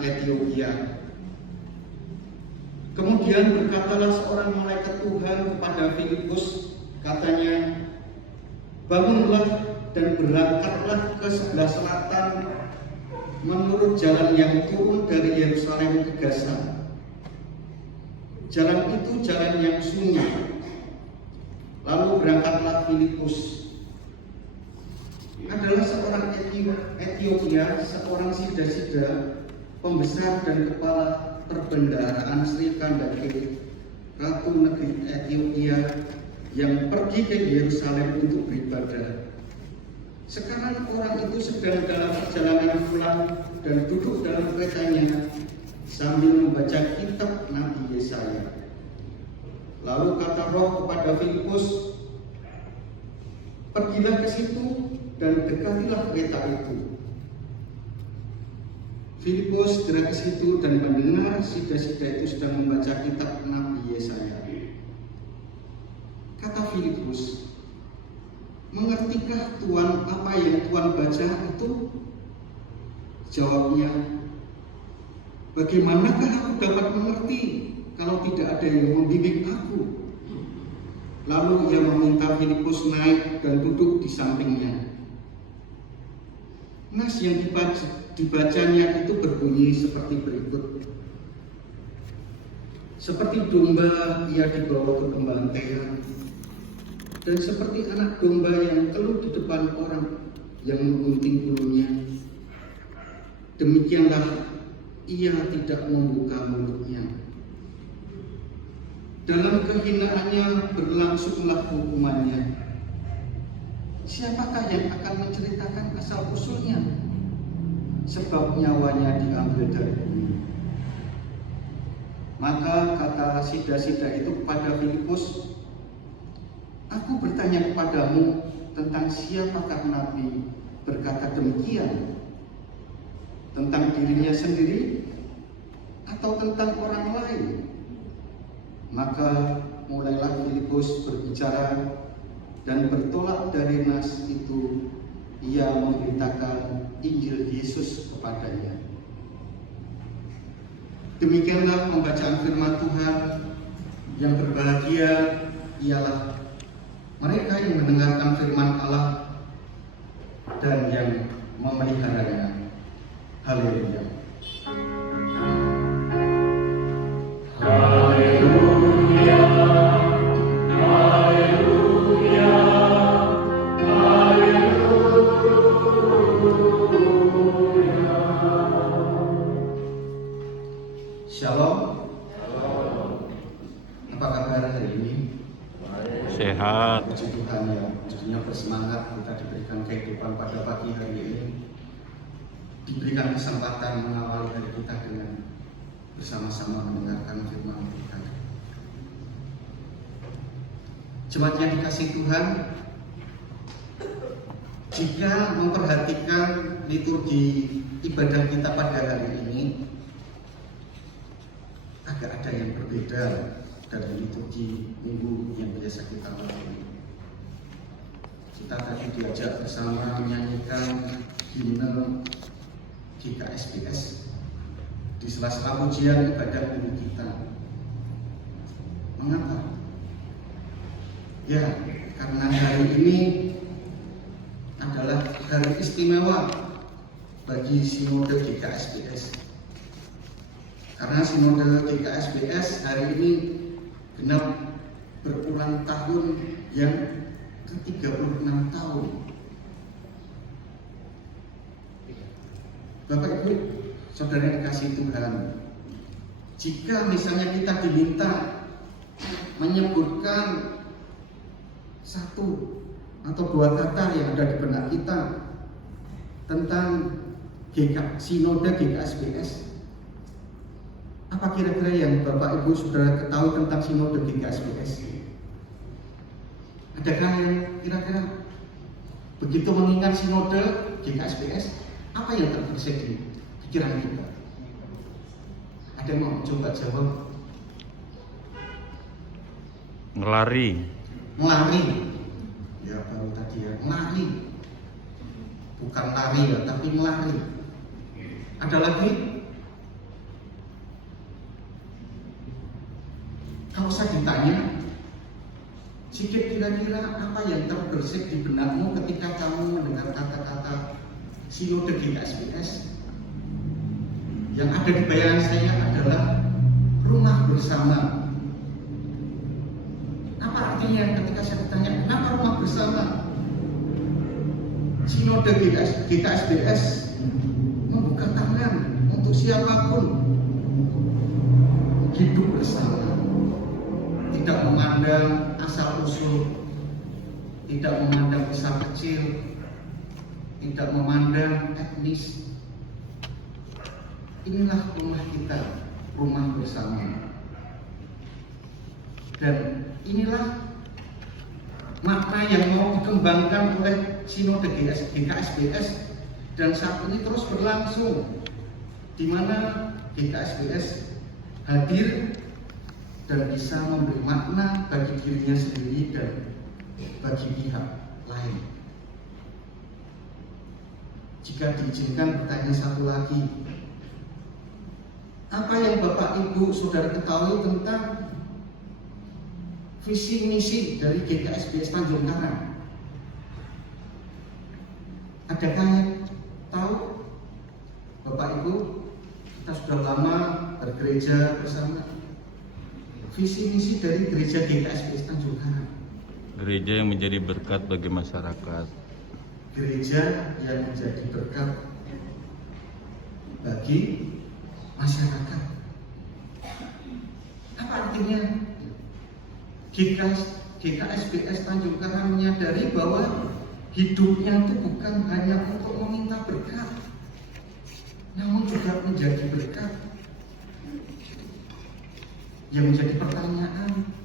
Ethiopia. Kemudian berkatalah seorang malaikat Tuhan kepada Filipus, katanya, bangunlah dan berangkatlah ke sebelah selatan menurut jalan yang turun dari Yerusalem ke Gaza. Jalan itu jalan yang sunyi. Lalu berangkatlah Filipus. Adalah seorang Ethiopia, seorang sida-sida, pembesar dan kepala perbendaharaan Sri Kandake, Ratu Negeri Ethiopia, yang pergi ke Yerusalem untuk beribadah. Sekarang orang itu sedang dalam perjalanan pulang dan duduk dalam keretanya sambil membaca kitab Nabi Yesaya. Lalu kata Roh kepada Filipus, pergilah ke situ dan dekatilah kereta itu. Filipus segera ke situ dan mendengar sida-sida itu sedang membaca kitab Nabi Yesaya. Kata Filipus, mengertikah Tuhan apa yang Tuhan baca itu? Jawabnya, bagaimanakah aku dapat mengerti kalau tidak ada yang membimbing aku? Lalu ia meminta Filipus naik dan duduk di sampingnya. Nas yang dibacanya itu berbunyi seperti berikut. Seperti domba ia dibawa ke pembantaian, dan seperti anak domba yang keluh di depan orang yang menggunting bulunya, demikianlah ia tidak membuka mulutnya. Dalam kehinaannya berlangsunglah hukumannya. Siapakah yang akan menceritakan asal-usulnya? Sebab nyawanya diambil dari bumi. Maka kata sida-sida itu kepada Filipus, aku bertanya kepadamu tentang siapakah Nabi berkata demikian? Tentang dirinya sendiri atau tentang orang lain? Maka mulailah Filipus berbicara, dan bertolak dari nas itu ia memberitakan Injil Yesus kepadanya. Demikianlah pembacaan firman Tuhan. Yang berbahagia ialah mereka yang mendengarkan firman Allah dan yang memeliharanya. Haleluya. Haleluya. Haleluya. Haleluya. Shalom. Apa kabar hari ini? Sehat. Puji Tuhan ya, tentunya bersemangat kita diberikan kehidupan pada pagi hari ini, diberikan kesempatan mengawali hari kita dengan bersama-sama mendengarkan firman Tuhan. Jemaat yang dikasihi Tuhan, jika memperhatikan liturgi ibadah kita pada hari ini, agak ada yang berbeda dari liturgi minggu yang biasa kita lalui. Kita tadi diajak bersama menyanyikan himne GKSBS di sela-sela pujian ibadah minggu kita. Mengapa? Ya, karena hari ini adalah hari istimewa bagi Sinode GKSBS. Karena Sinode GKSBS hari ini genap berulang tahun yang ke-36 tahun. Bapak Ibu, saudara yang dikasihi Tuhan, jika misalnya kita diminta menyebutkan satu atau dua kata yang ada di benak kita tentang Sinode GKSBS, apa kira-kira yang Bapak Ibu Saudara ketahui tentang Sinode GKSBS? Adakah yang kira-kira begitu mengingat Sinode GKSBS, apa yang terbersih di pikiran kita? Ada yang mau coba jawab? Ngelari. Melari. Ya baru tadi ya, melari. Bukan lari ya, tapi melari. Ada lagi? usah ditanya, Sigit, kira-kira apa yang terbersih di benakmu ketika kamu mendengar kata-kata Sinode GKSBS? Yang ada di bayangan saya adalah rumah bersama. Apa artinya ketika saya ditanya, kenapa rumah bersama? Sinode GKSBS membuka tangan untuk siapapun hidup bersama, tidak memandang asal usul, tidak memandang besar kecil, tidak memandang etnis. Inilah rumah kita, rumah bersama. Dan inilah makna yang mau dikembangkan oleh Sinode GKSBS dan saat ini terus berlangsung, di mana GKSBS hadir dan bisa memberi makna bagi dirinya sendiri dan bagi pihak lain. Jika diizinkan pertanyaan satu lagi, apa yang Bapak Ibu Saudara ketahui tentang visi misi dari GKSBS Tanjung Karang? Adakah yang tahu? Bapak Ibu, kita sudah lama bergereja bersama. Visi misi dari gereja GKSBS Tanjung Karang, Gereja yang menjadi berkat bagi masyarakat. Gereja yang menjadi berkat bagi masyarakat. Apa artinya? GKSBS Tanjung Karang menyadari bahwa hidupnya itu bukan hanya untuk meminta berkat, namun juga menjadi berkat. Yang menjadi pertanyaan,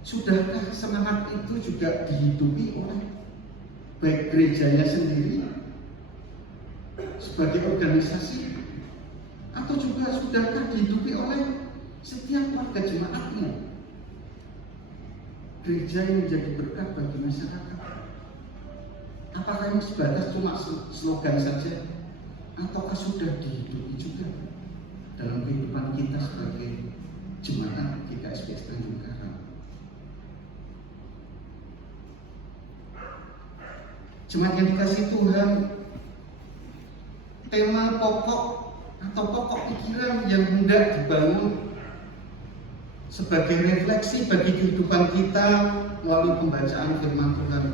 sudahkah semangat itu juga dihidupi oleh baik gerejanya sendiri sebagai organisasi, atau juga sudahkah dihidupi oleh setiap warga jemaatnya? Gereja yang menjadi berkat bagi masyarakat, apakah ini sebatas cuma slogan saja, ataukah sudah dihidupi juga dalam kehidupan kita sebagai jemaat GKSBS Tanjung Karang? Jemaat yang dikasihi Tuhan, tema pokok atau pokok pikiran yang hendak dibangun sebagai refleksi bagi kehidupan kita melalui pembacaan firman Tuhan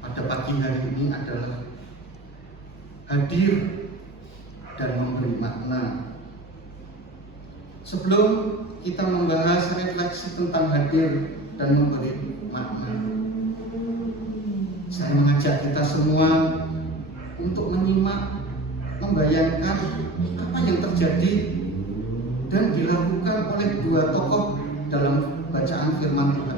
pada pagi hari ini adalah hadir dan memberi makna. Sebelum kita membahas refleksi tentang hadir dan memberi makna, saya mengajak kita semua untuk menyimak, membayangkan apa yang terjadi dan dilakukan oleh dua tokoh dalam bacaan firman Tuhan.